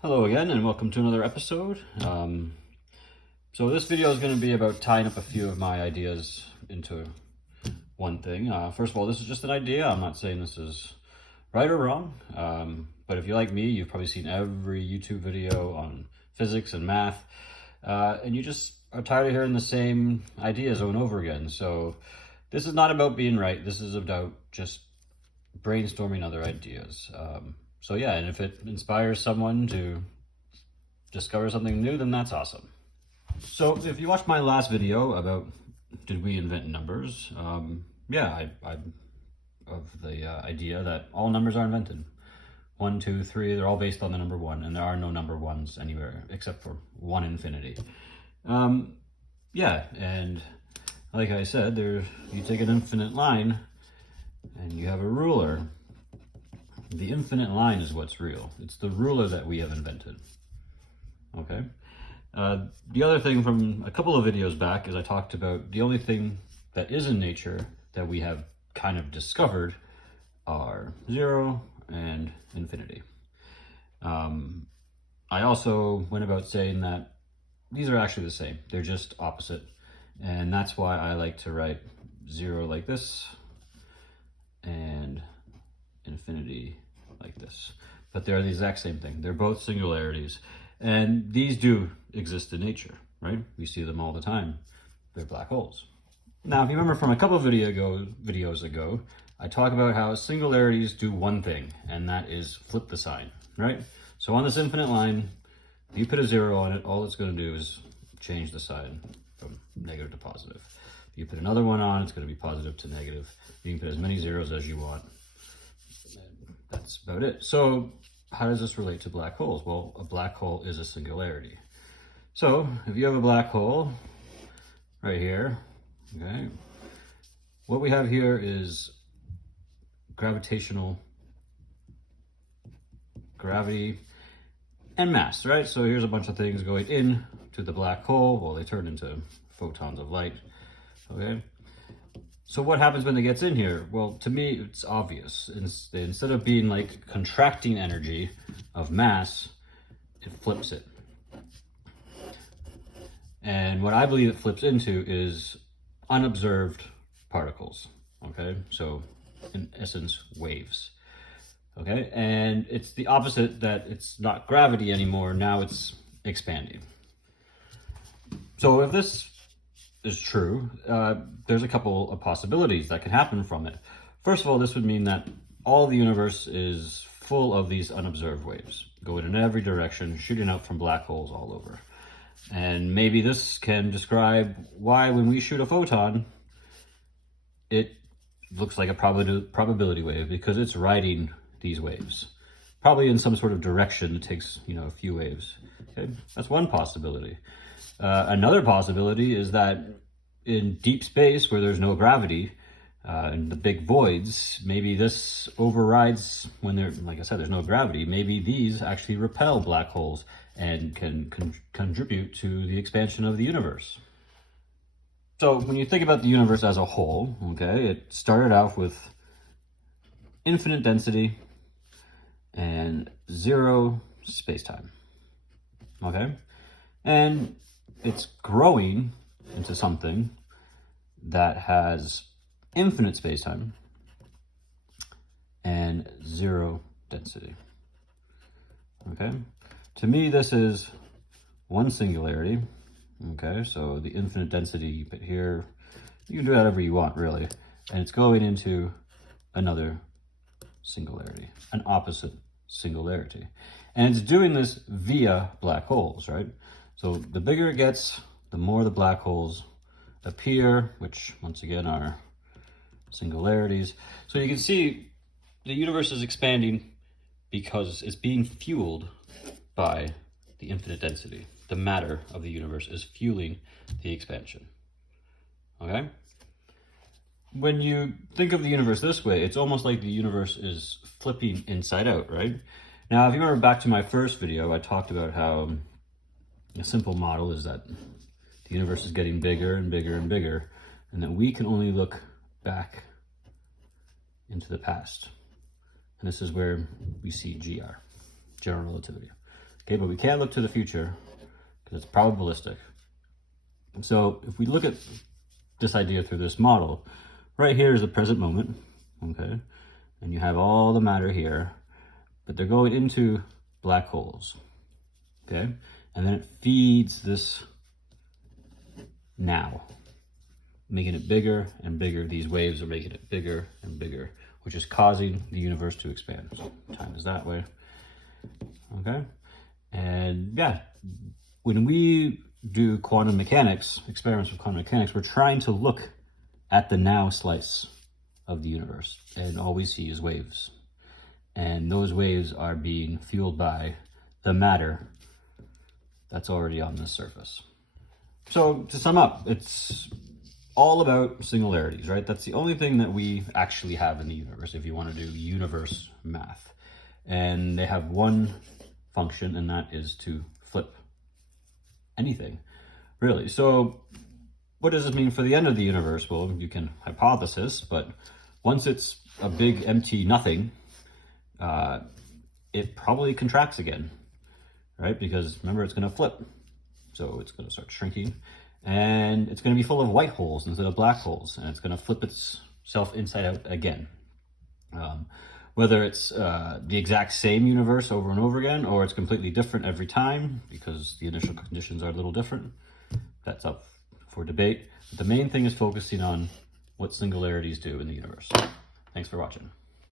Hello again and welcome to another episode. So this video is going to be about tying up a few of my ideas into one thing. First of all, this is just an idea. I'm not saying this is right or wrong, but if you're like me, you've probably seen every YouTube video on physics and math, and you just are tired of hearing the same ideas over and over again. So this is not about being right. This is about just brainstorming other ideas. So yeah, and if it inspires someone to discover something new, then that's awesome. So if you watched my last video about did we invent numbers, yeah, I'm of the idea that all numbers are invented. 1, 2, 3, they're all based on the number 1, and there are no number 1s anywhere except for 1 infinity. Yeah, and like I said, you take an infinite line and you have a ruler. The infinite line is what's real. It's the ruler that we have invented. Okay. The other thing from a couple of videos back is I talked about the only thing that is in nature that we have kind of discovered are 0 and infinity. I also went about saying that these are actually the same. They're just opposite. And that's why I like to write 0 like this and infinity like this. But they're the exact same thing. They're both singularities. And these do exist in nature, right? We see them all the time. They're black holes. Now, if you remember from a couple of videos ago, I talk about how singularities do one thing, and that is flip the sign, right? So on this infinite line, if you put a 0 on it, all it's going to do is change the sign from negative to positive. If you put another one on, it's going to be positive to negative. You can put as many zeros as you want. That's about it. So how does this relate to black holes? Well, a black hole is a singularity. So if you have a black hole right here, okay, what we have here is gravity and mass, right? So here's a bunch of things going in to the black hole. Well, they turn into photons of light, okay? So what happens when it gets in here? Well, to me, it's obvious. Instead of being like contracting energy of mass, it flips it. And what I believe it flips into is unobserved particles, okay? So in essence, waves, okay? And it's the opposite, that it's not gravity anymore. Now it's expanding. So if this is true, there's a couple of possibilities that can happen from it. First of all, this would mean that all the universe is full of these unobserved waves going in every direction, shooting out from black holes all over. And maybe this can describe why when we shoot a photon, it looks like a probability wave, because it's riding these waves, probably in some sort of direction. It takes, a few waves. Okay, that's one possibility. Another possibility is that in deep space where there's no gravity, in the big voids, maybe this overrides when like I said, there's no gravity. Maybe these actually repel black holes and can contribute to the expansion of the universe. So when you think about the universe as a whole, okay, it started off with infinite density and 0 spacetime, okay? And it's growing into something that has infinite spacetime and 0 density, okay? To me, this is one singularity, okay? So the infinite density you put here, you can do whatever you want, really. And it's going into another singularity, an opposite singularity. And it's doing this via black holes, right? So the bigger it gets, the more the black holes appear, which once again are singularities. So you can see the universe is expanding because it's being fueled by the infinite density. The matter of the universe is fueling the expansion, okay? When you think of the universe this way, it's almost like the universe is flipping inside out, right? Now, if you remember back to my first video, I talked about how a simple model is that the universe is getting bigger and bigger and bigger, and that we can only look back into the past. And this is where we see GR, general relativity. Okay, but we can't look to the future because it's probabilistic. So if we look at this idea through this model, right here is the present moment, okay? And you have all the matter here, but they're going into black holes, okay? And then it feeds this now, making it bigger and bigger. These waves are making it bigger and bigger, which is causing the universe to expand. So time is that way, okay? And yeah, when we do quantum mechanics, experiments with quantum mechanics, we're trying to look at the now slice of the universe, and all we see is waves. And those waves are being fueled by the matter that's already on the surface. So to sum up, it's all about singularities, right? That's the only thing that we actually have in the universe if you want to do universe math. And they have one function, and that is to flip anything, really. So what does this mean for the end of the universe? Well, you can hypothesis, but once it's a big empty nothing, it probably contracts again, right? Because remember, it's going to flip. So it's going to start shrinking, and it's going to be full of white holes instead of black holes, and it's going to flip itself inside out again. Whether it's the exact same universe over and over again, or it's completely different every time because the initial conditions are a little different, that's up for debate. But the main thing is focusing on what singularities do in the universe. Thanks for watching.